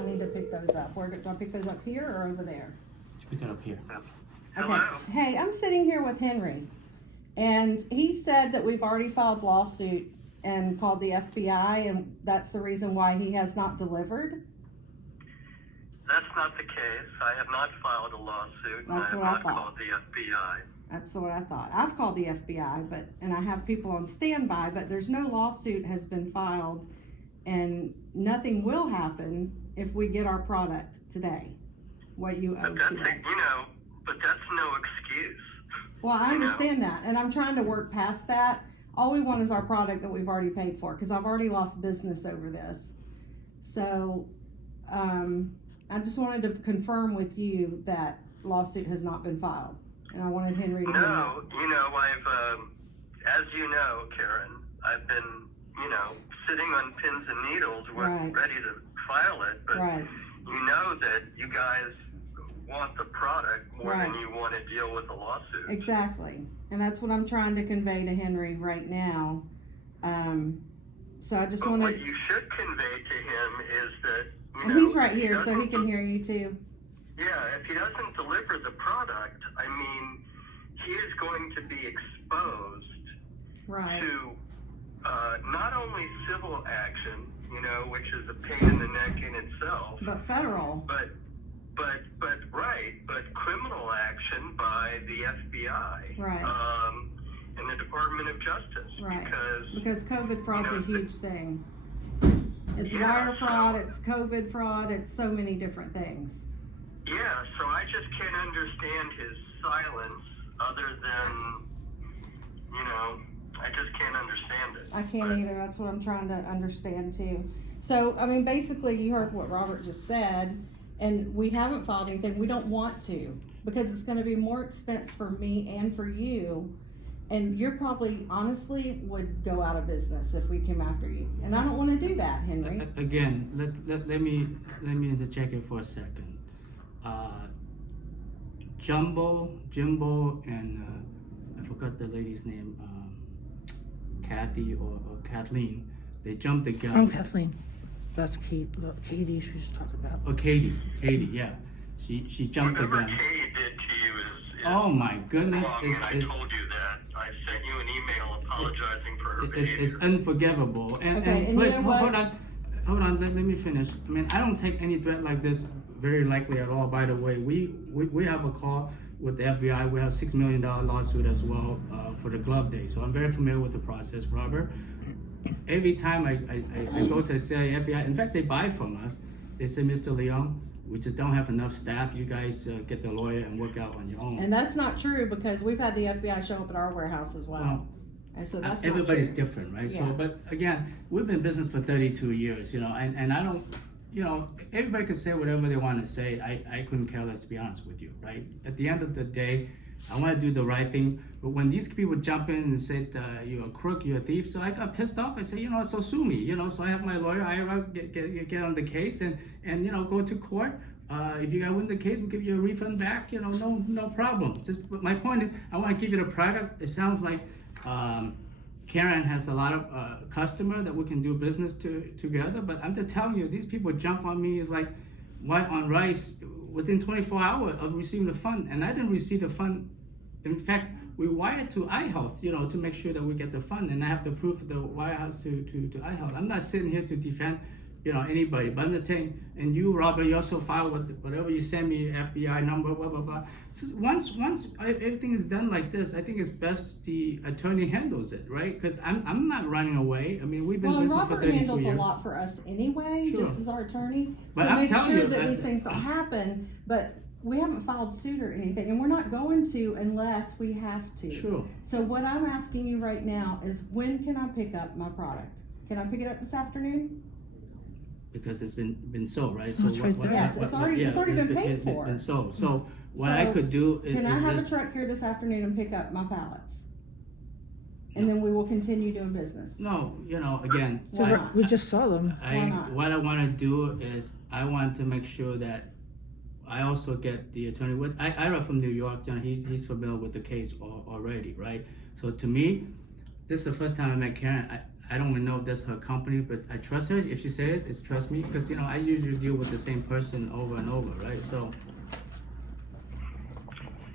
I need to pick those up. Where do I pick those up here or over there? Pick it up here. Hello. Okay. Hey, I'm sitting here with Henry, and he said that we've already filed lawsuit and called the FBI, and that's the reason why he has not delivered. That's not the case. I have not filed a lawsuit. That's I have what I not thought. called the FBI. That's what I thought. I've called the FBI, and I have people on standby, but there's no lawsuit has been filed, and nothing will happen if we get our product today. What you owe But that's to us. but that's no excuse. Well, I understand that, and I'm trying to work past that. All we want is our product that we've already paid for, because I've already lost business over this. So, I just wanted to confirm with you that lawsuit has not been filed, and I wanted Henry to know. No, I've, as you know, Karen, I've been, sitting on pins and needles, Right. ready to file it, but Right. you know that you guys want the product more than Right. you want to deal with a lawsuit. Exactly, and that's what I'm trying to convey to Henry right now. So I just But wanted. what you should convey to him is that, And he's right if here, so he doesn't can hear you too. Yeah, if he doesn't deliver the product, I mean, he is going to be exposed Right. to not only civil action, which is a pain in the neck in itself, But federal. but criminal action by the FBI, Right. and the Department of Justice, Right. because Because COVID fraud's a huge thing. It's Yeah, wire fraud, so- it's COVID fraud, it's so many different things. yeah, so I just can't understand his silence other than, I just can't understand it. I can't either, that's what I'm trying to understand too. So, I mean, basically, you heard what Robert just said, and we haven't filed anything, we don't want to, because it's gonna be more expense for me and for you, and you're probably, honestly, would go out of business if we came after you, and I don't wanna do that, Henry. Again, let me interject it for a second. Jimbo, and I forgot the lady's name, Kathy or Kathleen. They jumped the gun. From Kathleen. That's Katie she was talking about. Oh, Katy, yeah. She jumped the Whatever gun. Katie did to you is Oh my goodness, wrong, and I told you that. I sent you an email apologizing for her it's behavior. unforgivable. And Okay, and please, you know what? hold on, let me finish. I mean, I don't take any threat like this very likely at all. By the way, we have a call with the FBI. We have $6 million lawsuit as well for the glove day. So I'm very familiar with the process, Robert. Every time I go to the CIA, FBI, in fact, they buy from us. They say, Mr. Leon, we just don't have enough staff. You guys get the lawyer and work out on your own. And that's not true, because we've had the FBI show up at our warehouse as well. Well, And so that's everybody's not true. different, right? Yeah. So, but again, we've been in business for 32 years, and I don't, everybody can say whatever they want to say. I couldn't care less, to be honest with you, right? At the end of the day, I want to do the right thing. But when these people jump in and said, you're a crook, you're a thief, so I got pissed off. I said, so sue me, so I have my lawyer, I get on the case and go to court. If you guys win the case, we'll give you a refund back, no problem. Just, but my point is, I want to give you the product. It sounds like Karen has a lot of customer that we can do business together, but I'm just telling you, these people jump on me is like white on rice within 24 hours of receiving the fund, and I didn't receive the fund. In fact, we wired to iHealth, to make sure that we get the fund, and I have to prove the wirehouse to iHealth. I'm not sitting here to defend, anybody, but I'm just saying, and you, Robert, you also file whatever you send me, FBI number, blah, blah, blah. So once everything is done like this, I think it's best the attorney handles it, right? Because I'm not running away. I mean, we've been in business for Robert 32 handles years. a lot for us anyway, Sure. just as our attorney, But to I'm make telling sure you, that these things don't happen, but we haven't filed suit or anything, and we're not going to unless we have to. Sure. So what I'm asking you right now is, when can I pick up my product? Can I pick it up this afternoon? Because it's been sold, right? It's right there. Yes, it's already been paid for. Been sold. So what I So, could do is Can I have a this. truck here this afternoon and pick up my pallets? And then we will continue doing business. No, again, Why not? We just saw them. Why not? what I want to do is I want to make sure that I also get the attorney. Ira from New York, he's familiar with the case already, right? So to me, this is the first time I met Karen. I don't even know if that's her company, but I trust her. If she said it, it's trust me, because, you know, I usually deal with the same person over and over, right? So,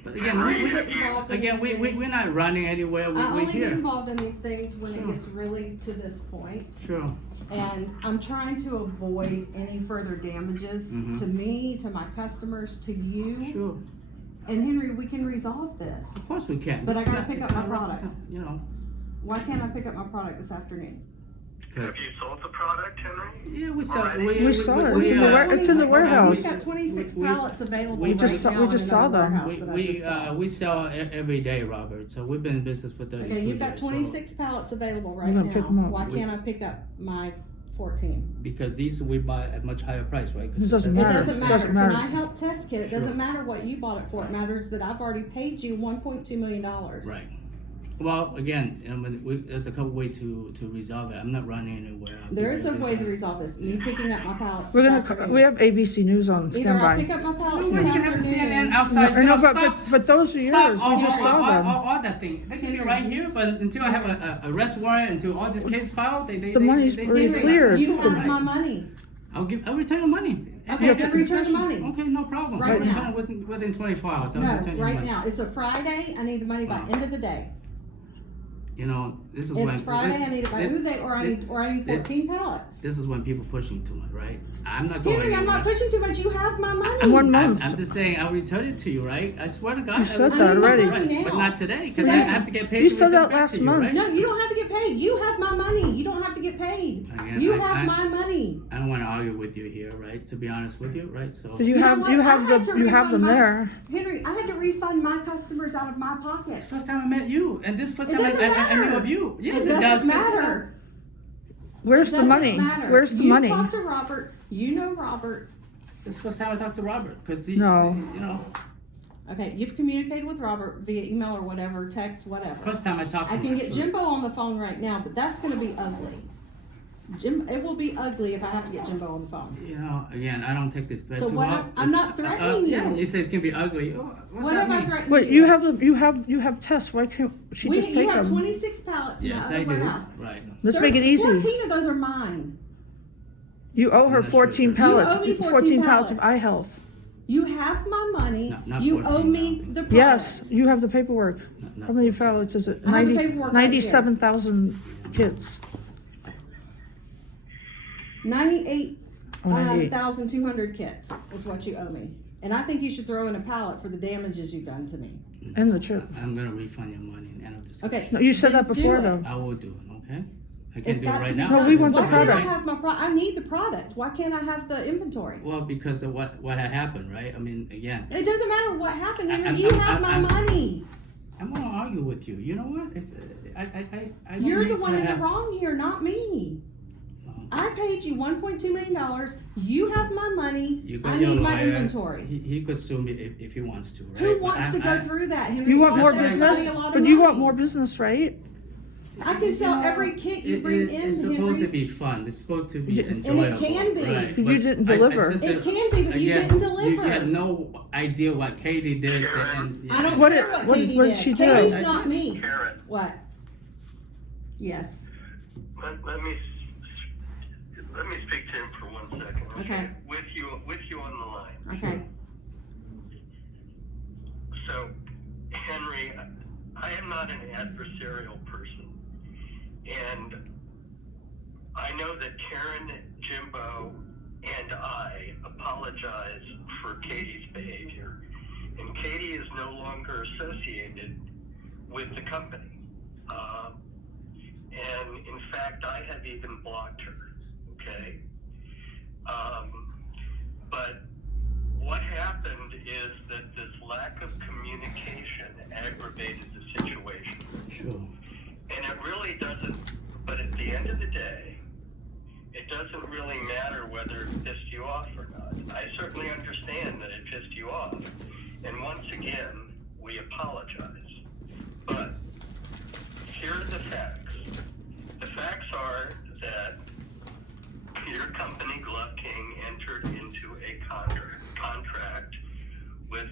but again, I only get involved in these things. we're not running anywhere. I We're only get here. involved in these things when it Sure. gets really to this point. Sure. And I'm trying to avoid any further damages Mhm. to me, to my customers, to you. Sure. And Henry, we can resolve this. Of course we can. But I It's gotta not- pick it's up my not rocket product. science, you know, Why can't I pick up my product this afternoon? because Have you sold the product, Henry? yeah, we saw Already? We saw it. We've It's in got the twenty- it's in the We've warehouse. got 26 We- pallets available we right just now. saw- we in just saw another them. warehouse that I just saw. we sell every day, Robert. So we've been in business for 32 Okay, you've got years, so- 26 pallets available right We're gonna now. pick 'em up. Why We- can't I pick up my 14? because these we buy at much higher price, right? 'Cause It doesn't It matter. doesn't It matter, doesn't it's an matter. iHelp test kit, it Sure. doesn't matter what you bought it for, it matters that I've already paid you $1.2 million. Right. Well, again, I mean, there's a couple ways to resolve it. I'm not running anywhere. There is a way to resolve this, me picking up my pallets We're this gonna, afternoon. we have ABC News on Either I'll standby. pick up my pallets No, this you can have the CNN afternoon. outside. No, you know, no, but those are stop yours. We just saw them. all that thing. They can be right here, but until I have a arrest warrant, until all this case filed, The money's already Henry, cleared. You have my money. I'll return your money. Okay, After then return the discussion. money. Okay, no problem. Right I'll return now. it within 24 hours. I'll No, return your right money. now, it's a Friday, I need the money by Wow. end of the day. You know, this is when It's Friday, I need it by end of the day, or I need 14 pallets. This is when people pushing too much, right? I'm not going Henry, I'm anywhere. not pushing too much, you have my money. And 1 month. I'm just saying, I'll return it to you, right? I swear to God. You I said will that return it to you, already. right? But Now. not today, because I Today. have to get paid. You to said return that it back last to you, month. right? No, you don't have to get paid, you have my money, you don't have to get paid. Again, You I- have my money. I don't want to argue with you here, right? To be honest with you, right? So. But you You know have, what? you I have had the, to you have them refund my- there. Henry, I had to refund my customers out of my pocket. First time I met you, and this first It time I doesn't knew matter. of you. Yes, It it does. doesn't 'cause, you know, matter. Where's It the doesn't money? matter. Where's the You money? talked to Robert, you know Robert. It's the first time I talked to Robert, because No. you know, Okay, you've communicated with Robert via email or whatever, text, whatever. first time I talked to I him. can get so- Jimbo on the phone right now, but that's gonna be ugly. It will be ugly if I have to get Jimbo on the phone. You know, again, I don't take this threat So too what well. I'm not threatening Yeah, you. you say it's gonna be ugly. Oh, what's What that have I mean? threatened Wait, you? you have tests. Why can't she just You take have them? 26 pallets in Yes, my I other do. warehouse. Right. Let's make it easy. 14 of those are mine. You owe her That's 14 true. pallets. You owe me 14 pallets of pallets. iHealth. You have my money. Not You 14, owe me no. the product. Yes, you have the paperwork. Not How many 14. pallets is it? I have the 90 paperwork right here. 97,000 kits. 98. 98,200 kits is what you owe me. And I think you should throw in a pallet for the damages you've done to me. And the chip. I'm gonna refund your money and end of discussion. Okay. No, you said then that before do it. though. I will do it, okay? I It's can't do it got to right be now. No, done. we want the Why can't I product. have my I need the product. Why can't I have the inventory? Well, because of what had happened, right? I mean, again, It doesn't matter what happened, Henry. I'm- You I'm- have my I'm- money. I'm gonna argue with you. You know what? It's I don't You're need the one to in the have- wrong here, not me. I paid you $1.2 million. You have my money. You got I your need my lawyer. inventory. He could sue me if he wants to, right? Who But wants to go through that, Henry? You want It more costs That's everybody business, a lot of but you want money. more business, right? I can sell every kit you bring in, It's supposed Henry. to be fun. It's supposed to be And it enjoyable. can be. Right. But you But didn't I deliver. said It to- can be, but you again, didn't deliver. You had no idea what Katy did. I don't What care it- what Katy what did. did she do? Katie's not me. Karen, What? Yes. let me speak to him for 1 second. Okay. With you on the line. Okay. So, Henry, I am not an adversarial person, and I know that Karen, Jimbo, and I apologize for Katie's behavior, and Katy is no longer associated with the company. And in fact, I have even blocked her. Okay. But what happened is that this lack of communication aggravated the situation. Sure. And it really doesn't, but at the end of the day, it doesn't really matter whether it pissed you off or not. I certainly understand that it pissed you off. And once again, we apologize. But here are the facts. The facts are that your company, Glove King, entered into a contract with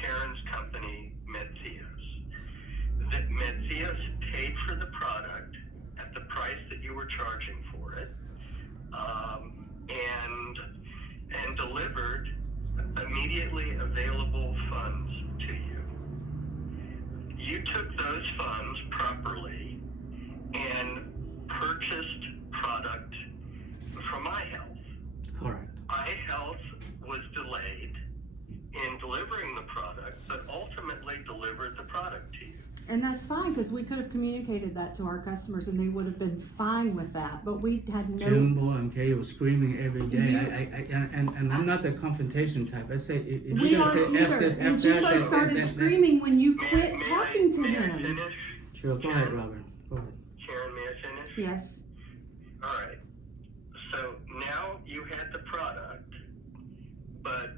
Karen's company, Metzias. That Metzias paid for the product at the price that you were and delivered immediately available funds to you. You took those funds properly and purchased product from iHealth. Correct. iHealth was delayed in delivering the product, but ultimately delivered the product to you. And that's fine, because we could have communicated that to our customers and they would have been fine with that, but we had no. Jimbo and Katy were screaming every day. And I'm not the confrontation type. I say, if We you're gonna aren't say F either, this, and F Jimbo that, started then- screaming when you May- quit may I- talking to may I him. finish? Sure, go ahead, Robert. Go ahead. Karen, may I finish? Yes, All right. So now you had the product, but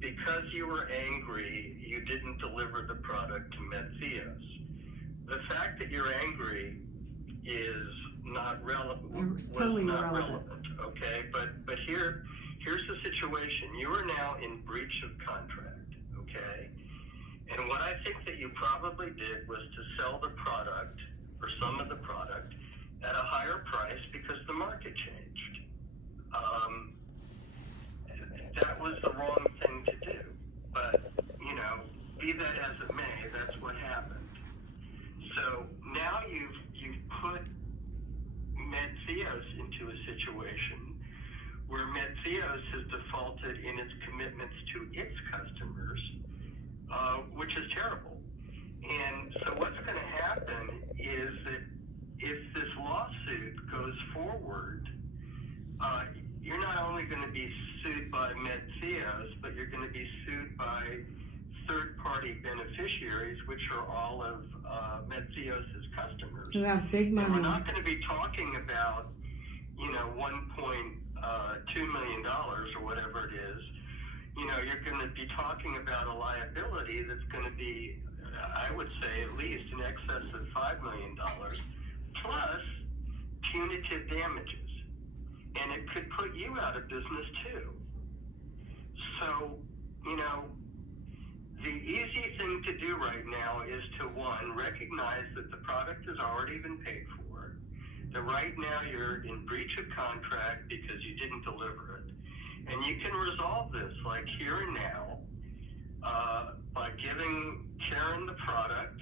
because you were angry, you didn't deliver the product to Metzios. The fact that you're angry is not relevant. It's totally irrelevant. Okay? But here's the situation. You are now in breach of contract. Okay? And what I think that you probably did was to sell the product or some of the product at a higher price because the market changed. That was the wrong thing to do. But, be that as it may, that's what happened. So now you've put Metzios into a situation where Metzios has defaulted in its commitments to its customers, which is terrible. And so what's going to happen is that if this lawsuit goes forward, you're not only going to be sued by Metzios, but you're going to be sued by third-party beneficiaries, which are all of Metzios' customers. who have big And we're money. not going to be talking about, $1.2 million or whatever it is. You're going to be talking about a liability that's going to be, I would say, at least in excess of $5 million, plus punitive damages. And it could put you out of business too. So, the easy thing to do right now is to, one, recognize that the product has already been paid for, that right now you're in breach of contract because you didn't deliver it. And you can resolve this, like here and now, by giving Karen the product,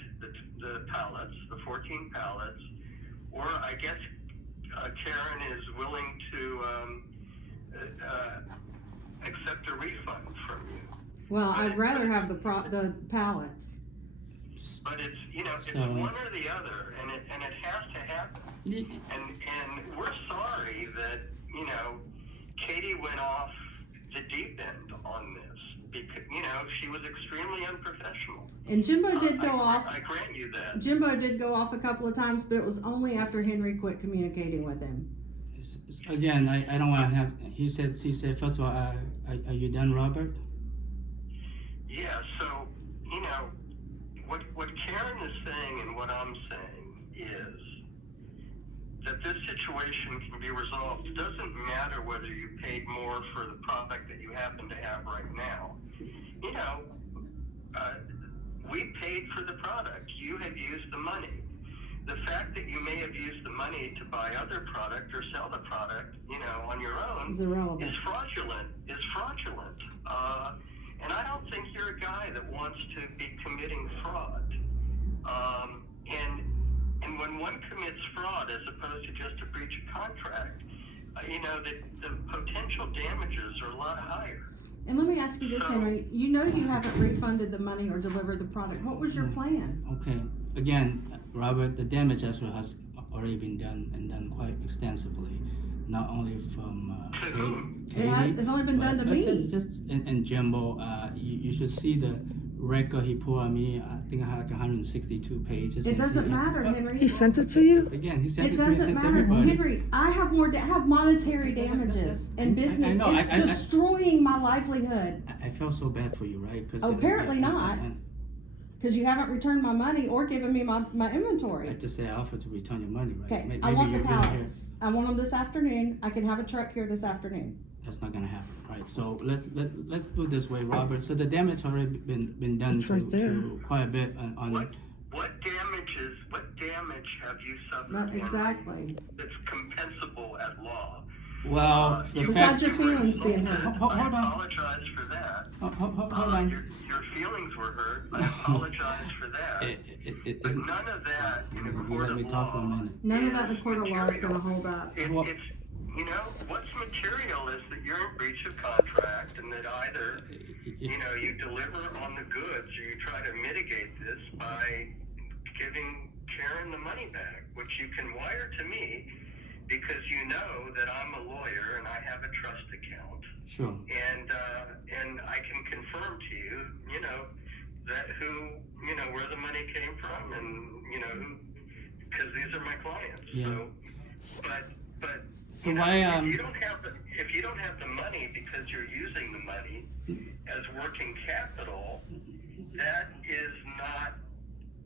the pallets, the 14 pallets, or I guess Karen is willing to accept a refund from you. Well, I'd rather have the pallets. But it's it's So- one or the other, and it has to happen. And we're sorry that Katy went off the deep end on this because she was extremely unprofessional. And Jimbo did go off. I grant you that. Jimbo did go off a couple of times, but it was only after Henry quit communicating with him. Again, I don't want to have. He said. First of all, are you done, Robert? Yeah. So what Karen is saying and what I'm saying is that this situation can be resolved. It doesn't matter whether you paid more for the product that you happen to have right now. We paid for the product. You have used the money. The fact that you may have used the money to buy other product or sell the product, on your own, It's irrelevant. is fraudulent. And I don't think you're a guy that wants to be committing fraud. And when one commits fraud as opposed to just a breach of contract, the potential damages are a lot higher. And let me ask you this, Henry. You haven't refunded the money or delivered the product. What was your plan? Okay. Again, Robert, the damage actually has already been done and done quite extensively, not only from Katy. It's only been done to but me. Just and Jimbo, you should see the record he put on me. I think I had like 162 pages. It doesn't matter, Henry. He sent it to you? Again, he sent It it to me, doesn't sent to matter, everybody. Henry. I have have monetary damages, and business know, is destroying my livelihood I felt so bad for you, right? Apparently not. because you haven't returned my money or given me my I inventory. just say I offered to return your money, right? Okay, Maybe I want the you're really here. pallets. I want them this afternoon. I can have a truck here this afternoon. That's not gonna happen, right? So let's do it this way, Robert. So the damage already been done It's right there. to quite a bit on What damage have you suffered? Not Henry, exactly. that's compensable at law? Well, the Besides fact, your feelings being hurt. Hold I on. apologize for that. Hold on. Your feelings were hurt. I apologize for that. It But isn't. none of that in a You court let me of talk for a law. minute. None of that in the court of law is gonna hold up. Well- It's, you know, what's material is that you're in breach of contract and that either, you know, you deliver on the goods or you try to mitigate this by giving Karen the money back, which you can wire to me because you know that I'm a lawyer and I have a trust account. Sure. And I can confirm to you, you know, that you know, where the money came from and, you know, because these are my clients. Yeah. So, but So you know, why, if you don't have the money because you're using the money as working capital, that is not,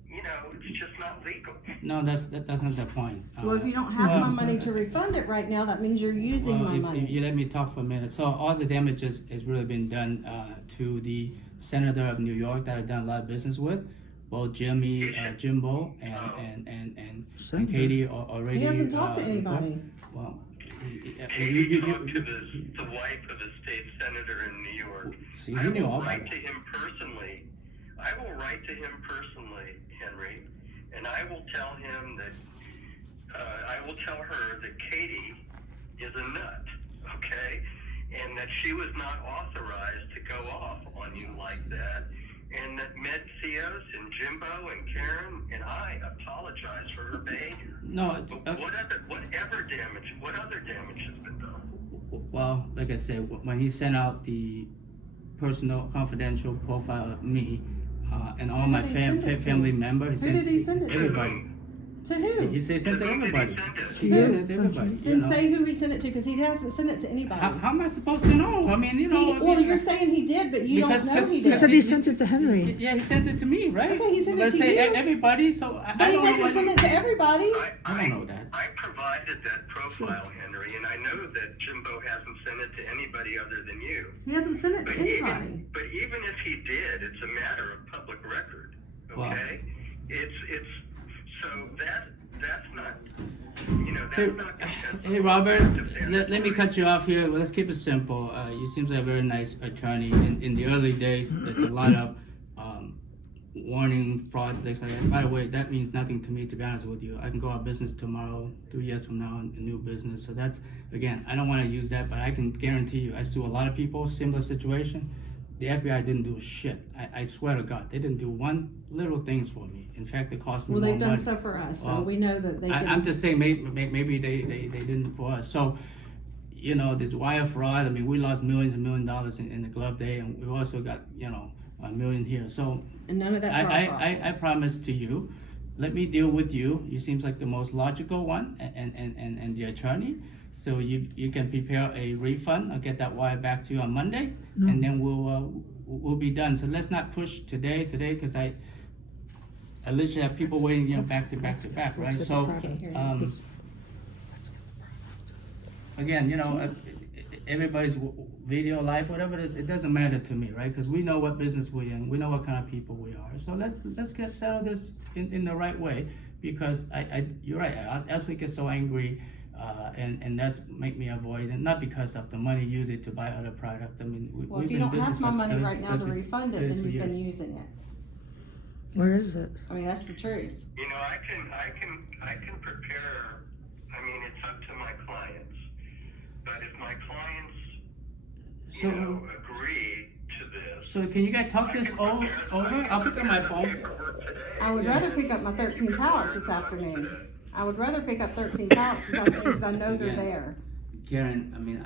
you know, it's just not legal. No, that's not the point. Well, if you don't have well, my money to refund it right now, that means you're using well, my if money. you let me talk for a minute. So all the damages has really been done to the senator of New York that I've done a lot of business with, both Jimbo and Senator. Katy already. He hasn't talked to anybody. Well, Katie talked to the wife of a state senator in New York. See, I he knew will all about write it. to him personally. I will write to him personally, Henry, and I will tell him that I will tell her that Katie is a nut, okay, and that she was not authorized to go off on you like that, and that Med Cios and Jimbo and Karen and I apologize for her behavior. No, it's, But what other damage has been done? well, like I said, when he sent out the personal confidential profile of me and all Who my did he send it to? family members, Who did he send it to? everybody. To who? He said sent to Who did he everybody. send it? He Who? sent to everybody. You Then know. say who he sent it to, because he hasn't sent it to anybody. How am I supposed to know? I mean, you know. I Well, mean, you're saying he did, but you because- don't know he He did. said he sent it to Henry. Yeah, he sent it to me, right? Okay, he sent it Let's to say you. everybody. So I But he don't know hasn't what. sent it to everybody. I don't know that. I provided that profile, Henry, and I know that Jimbo hasn't sent it to anybody other than you. He hasn't sent it to But anybody. even if he did, it's a matter of public record. Wow. Okay? It's so that's not, you know, Hey, that's not hey Robert, let me cut you off here. Well, let's keep it simple. You seem like a very nice attorney. In the early days, there's a lot of warning, fraud, things like that. By the way, that means nothing to me, to be honest with you. I can go out of business tomorrow, 3 years from now, in a new business. So that's, again, I don't want to use that, but I can guarantee you, I sue a lot of people, similar situation. The FBI didn't do shit. I swear to God, they didn't do one little things for me. In fact, it cost me Well, more they've done money. stuff for us, so Well, we know that they can. I'm just saying, maybe they didn't for us. So, you know, this wire fraud. I mean, we lost millions and millions of dollars in the glove day, and we also got, you know, $1 million here. So, And none of that's our fault. I promise to you, let me deal with you. You seems like the most logical one, and the attorney. So you can prepare a refund. I'll get that wire back to you on Monday, and then we'll be done. So let's not push today, because I literally have people waiting, you know, back to back, right? So, again, you know, everybody's video, life, whatever it is, it doesn't matter to me, right? Because we know what business we're in, we know what kind of people we are. So let's get settled this in the right way, because you're right, I absolutely get so angry, and that's make me avoid, and not because of the money, use it to buy other product. I mean, Well, we've if you been don't business have my for money 30 right now to 30 refund it, then 32 you've been years. using it. Where is it? I mean, that's the truth. You know, I can prepare. I mean, it's up to my clients. But if my clients, So- you know, agree to this, So can you guys talk this over? I'll pick up my phone. paperwork today. I would rather pick up my 13 pallets this afternoon. I would rather pick up 13 pallets this afternoon, because I know they're Yeah. there. Karen, I mean,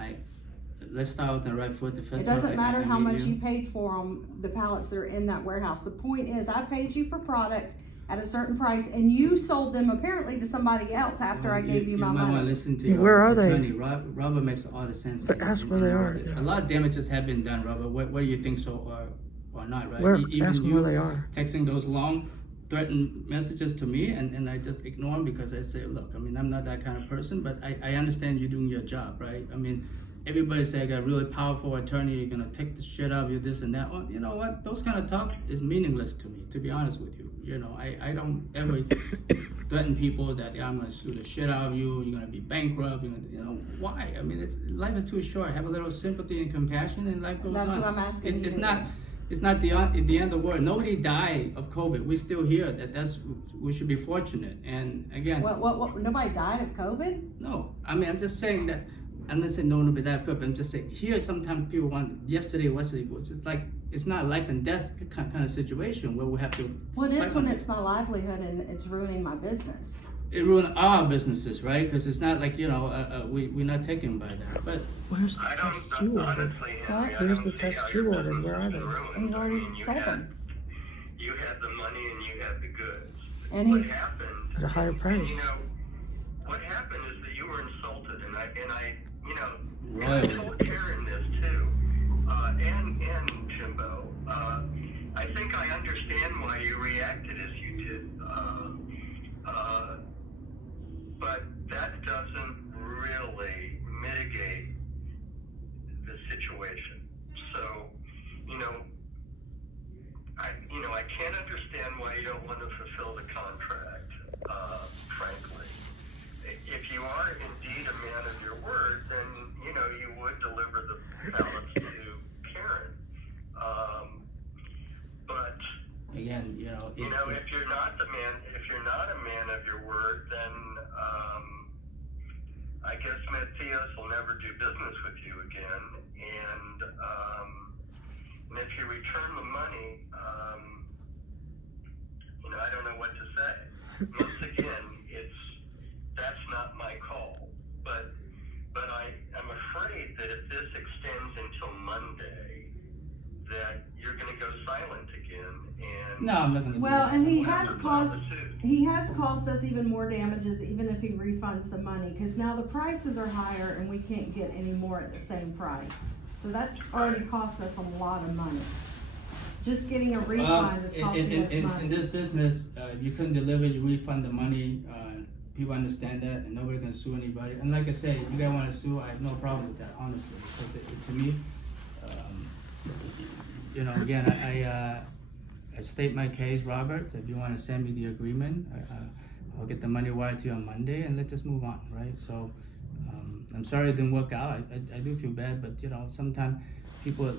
let's start with the right foot. The first It doesn't time I matter how meet much you paid for them, the pallets that are in that warehouse. The point is, I paid you for product at a certain price, and you sold them apparently to somebody else after I gave you my might want to money. listen to your Where are they? attorney. Robert makes all the sense. But ask where they are. A lot of damages have been done, Robert. What do you think so or not, right? Where? Even Ask them you where they are. texting those long threatened messages to me, and I just ignore them because I say, look, I mean, I'm not that kind of person, but I understand you doing your job, right? I mean, everybody say I got a really powerful attorney, you're gonna take the shit out of you, this and that. Well, you know what? Those kind of talk is meaningless to me, to be honest with you. You know, I don't ever threaten people that, yeah, I'm gonna sue the shit out of you, you're gonna be bankrupt, you know, why? I mean, life is too short. Have a little sympathy and compassion and life goes on. That's what I'm asking It's you. not the end of the world. Nobody died of COVID. We're still here. We should be fortunate. And again, What, nobody died of COVID? no, I mean, I'm just saying that, I'm not saying nobody died of COVID. I'm just saying here sometimes people want yesterday, it's like, it's not a life and death kind of situation where we have to. Well, it is fight when on it's my livelihood and it's ruining my business. It ruined our businesses, right? Because it's not like, you know, we're not taken by that. But Where's the I test don't, you ordered? honestly, Henry, I Where's don't the see test how you your ordered? business Where are is they? ruined. He's I already mean, sold them. You had the money and you had the goods. And What he's, happened? At a higher And, price. you know, what happened is that you were insulted, and I, you know, and Right. I told Karen this too, and Jimbo. I think I understand why you reacted as you did, but that doesn't really mitigate the situation. So, I can't understand why you don't want to fulfill the contract, frankly. If you are indeed a man of your word, then, you would deliver the ballots to Karen. But, again, you know, if you're not a man of your word, then, I guess Matthias will never do business with you again. And if you return the money, I don't know what to say. Once again, that's not my call. But I'm afraid that if this extends until Monday, that you're going to go silent again. And no, I'm not gonna. well, do and that. he we'll have has to file caused, the suit. he has caused us even more damages even if he refunds the money, cause now the prices are higher and we can't get any more at the same price. So that's already cost us a lot of money. Just getting a refund is costing us in money. this business, you couldn't deliver, you refund the money. People understand that, and nobody can sue anybody. And like I say, if you guys want to sue, I have no problem with that, honestly, because to me, again, I state my case, Robert. If you want to send me the agreement, I'll get the money wired to you on Monday, and let's just move on, right? So, I'm sorry it didn't work out. I do feel bad, but sometimes people,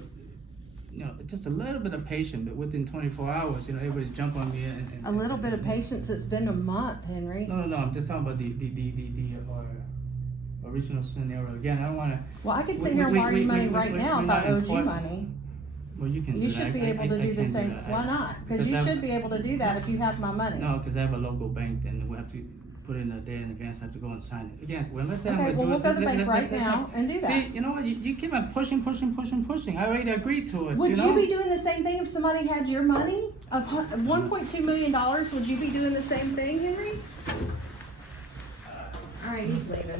just a little bit of patience, but within 24 hours, everybody's jump on me and A little bit of patience, it's been a month, Henry. No, I'm just talking about the original scenario. Again, I don't want to. Well, I could sit here and borrow you money right now if I owed you money. Well, you can do You that. should be able to do the same, why not? Cause you should be able to do that if you have my money. No, because I have a local bank, and we have to put in a day in advance. I have to go and sign it. Again, when I say I'm Okay, gonna well, do we'll it, go to the bank right let's now not- and do that. See, you know what? You keep on pushing. I already agreed to it. Would you you know? be doing the same thing if somebody had your money? Of $1.2 million, would you be doing the same thing, Henry? Alright, he's leaving.